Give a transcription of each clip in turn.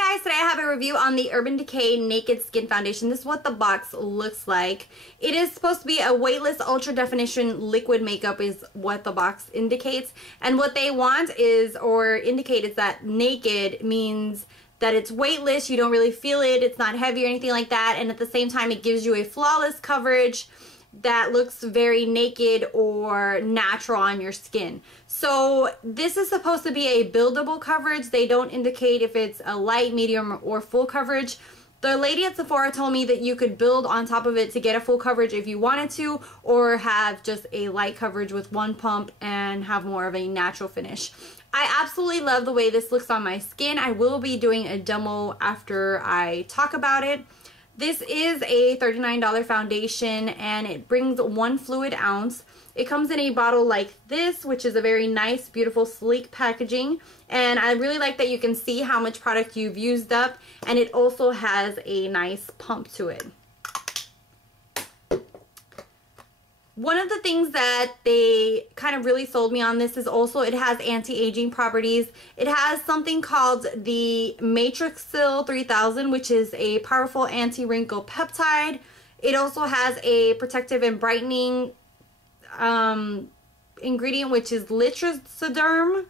Hi guys, today I have a review on the Urban Decay Naked Skin Foundation. This is what the box looks like. It is supposed to be a weightless ultra definition liquid makeup is what the box indicates. And what they want is, or indicate, is that naked means that it's weightless, you don't really feel it, it's not heavy or anything like that, and at the same time it gives you a flawless coverage that looks very naked or natural on your skin. So this is supposed to be a buildable coverage. They don't indicate if it's a light, medium, or full coverage. The lady at Sephora told me that you could build on top of it to get a full coverage if you wanted to, or have just a light coverage with one pump and have more of a natural finish. I absolutely love the way this looks on my skin. I will be doing a demo after I talk about it. This is a $39 foundation and it brings 1 fluid ounce. It comes in a bottle like this, which is a very nice, beautiful, sleek packaging. And I really like that you can see how much product you've used up, and it also has a nice pump to it. One of the things that they kind of really sold me on this is also it has anti-aging properties. It has something called the Matrixyl 3000, which is a powerful anti-wrinkle peptide. It also has a protective and brightening ingredient, which is Litroderm.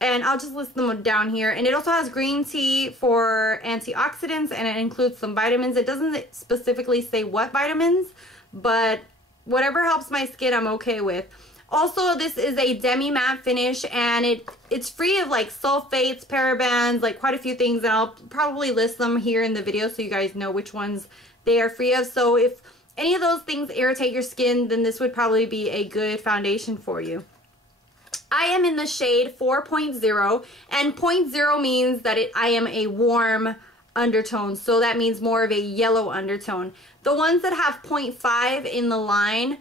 And I'll just list them down here. And it also has green tea for antioxidants, and it includes some vitamins. It doesn't specifically say what vitamins, but whatever helps my skin, I'm okay with. Also, this is a demi-matte finish, and it's free of like sulfates, parabens, like quite a few things, and I'll probably list them here in the video so you guys know which ones they are free of. So if any of those things irritate your skin, then this would probably be a good foundation for you. I am in the shade 4.0, and 0.0 means that I am a warm undertone, so that means more of a yellow undertone. The ones that have 0.5 in the line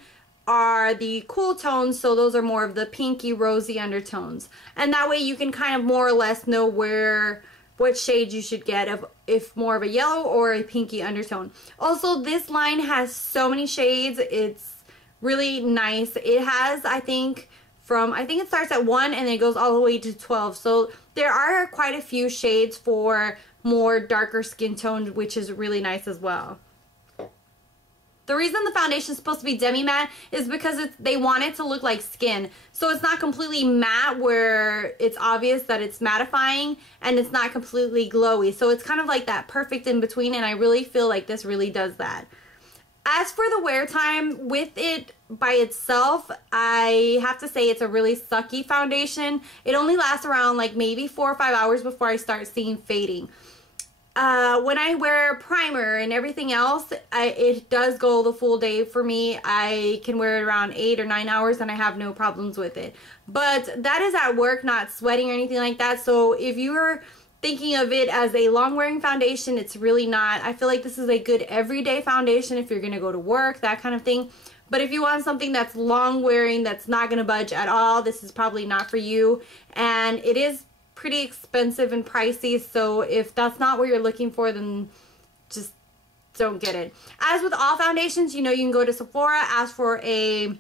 are the cool tones, so those are more of the pinky rosy undertones, and that way you can kind of more or less know what shade you should get, if more of a yellow or a pinky undertone. Also, this line has so many shades. It's really nice. It has, I think it starts at 1 and it goes all the way to 12, so there are quite a few shades for more darker skin tone, which is really nice as well. The reason the foundation is supposed to be demi-matte is because they want it to look like skin. So it's not completely matte where it's obvious that it's mattifying, and it's not completely glowy. So it's kind of like that perfect in between, and I really feel like this really does that. As for the wear time, with it by itself, I have to say it's a really sucky foundation. It only lasts around like maybe 4 or 5 hours before I start seeing fading. When I wear primer and everything else, it does go the full day for me. I can wear it around 8 or 9 hours and I have no problems with it. But that is at work, not sweating or anything like that. So if you're thinking of it as a long wearing foundation, it's really not. I feel like this is a good everyday foundation if you're going to go to work, that kind of thing. But if you want something that's long wearing, that's not going to budge at all, this is probably not for you. And it is pretty expensive and pricey, so if that's not what you're looking for, then just don't get it. As with all foundations, you know, you can go to Sephora, ask for a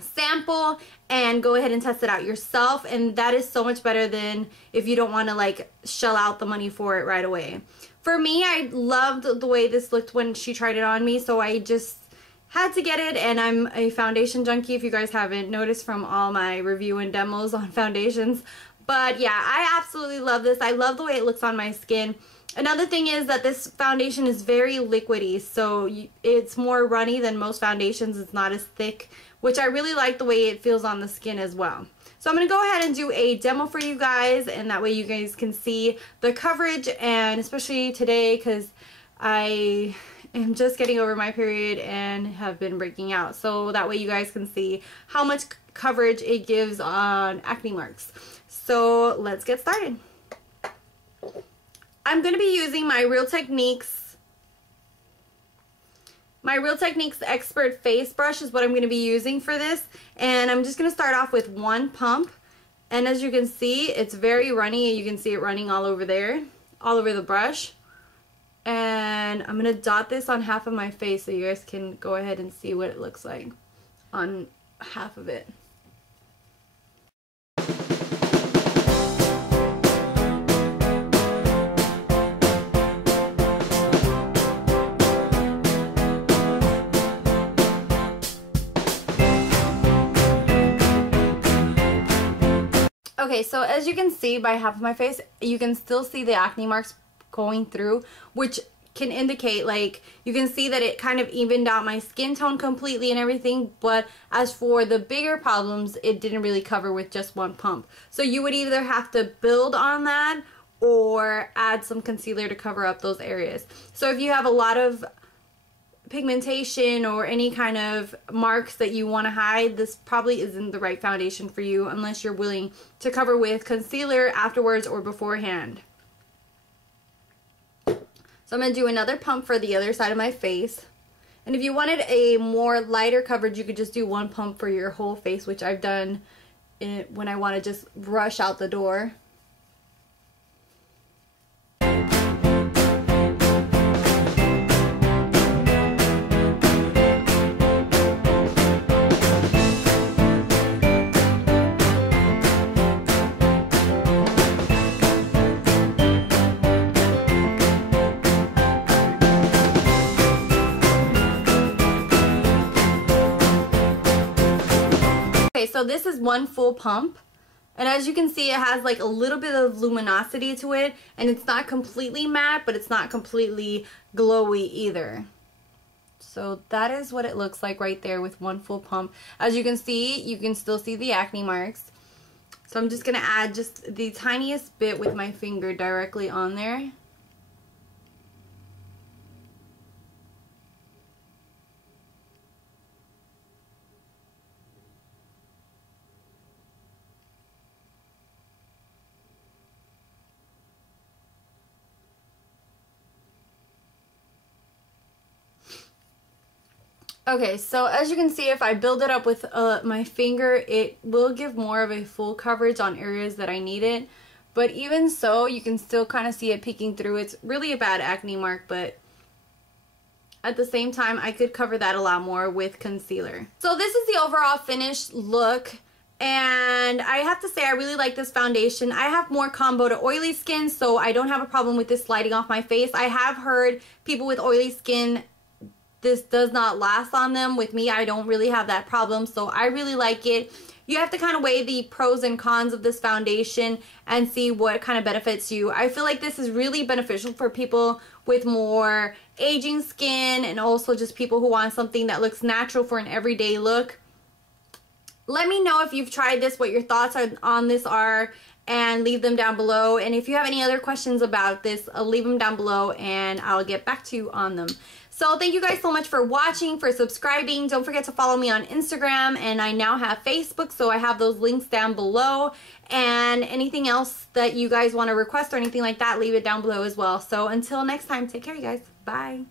sample, and go ahead and test it out yourself, and that is so much better than if you don't want to like shell out the money for it right away. For me, I loved the way this looked when she tried it on me, so I just had to get it, and I'm a foundation junkie if you guys haven't noticed from all my review and demos on foundations. But yeah, I absolutely love this. I love the way it looks on my skin. Another thing is that this foundation is very liquidy, so it's more runny than most foundations. It's not as thick, which I really like the way it feels on the skin as well. So I'm going to go ahead and do a demo for you guys, and that way you guys can see the coverage, and especially today because I am just getting over my period and have been breaking out. So that way you guys can see how much coverage it gives on acne marks. So let's get started. I'm going to be using my Real Techniques Expert Face Brush is what I'm going to be using for this. And I'm just going to start off with 1 pump. And as you can see, it's very runny. You can see it running all over there, all over the brush. And I'm going to dot this on half of my face so you guys can go ahead and see what it looks like on half of it. Okay, so as you can see by half of my face, you can still see the acne marks going through, which can indicate, like, you can see that it kind of evened out my skin tone completely and everything. But as for the bigger problems, it didn't really cover with just one pump. So you would either have to build on that or add some concealer to cover up those areas. So if you have a lot of pigmentation or any kind of marks that you want to hide, this probably isn't the right foundation for you unless you're willing to cover with concealer afterwards or beforehand. So I'm going to do another pump for the other side of my face. And if you wanted a more lighter coverage, you could just do one pump for your whole face, which I've done when I want to just rush out the door. So this is one full pump, and as you can see, it has like a little bit of luminosity to it, and it's not completely matte, but it's not completely glowy either. So that is what it looks like right there with one full pump. As you can see, you can still see the acne marks. So I'm just gonna add just the tiniest bit with my finger directly on there. Okay, so as you can see, if I build it up with my finger, it will give more of a full coverage on areas that I need it. But even so, you can still kind of see it peeking through. It's really a bad acne mark, but at the same time, I could cover that a lot more with concealer. So this is the overall finished look. And I have to say, I really like this foundation. I have more combo to oily skin, so I don't have a problem with this sliding off my face. I have heard people with oily skin, this does not last on them. With me, I don't really have that problem, so I really like it. You have to kind of weigh the pros and cons of this foundation and see what kind of benefits you. I feel like this is really beneficial for people with more aging skin and also just people who want something that looks natural for an everyday look. Let me know if you've tried this, what your thoughts on this are, and leave them down below. And if you have any other questions about this, leave them down below and I'll get back to you on them. So thank you guys so much for watching, for subscribing. Don't forget to follow me on Instagram, and I now have Facebook, so I have those links down below. And anything else that you guys want to request or anything like that, leave it down below as well. So until next time, take care, you guys. Bye.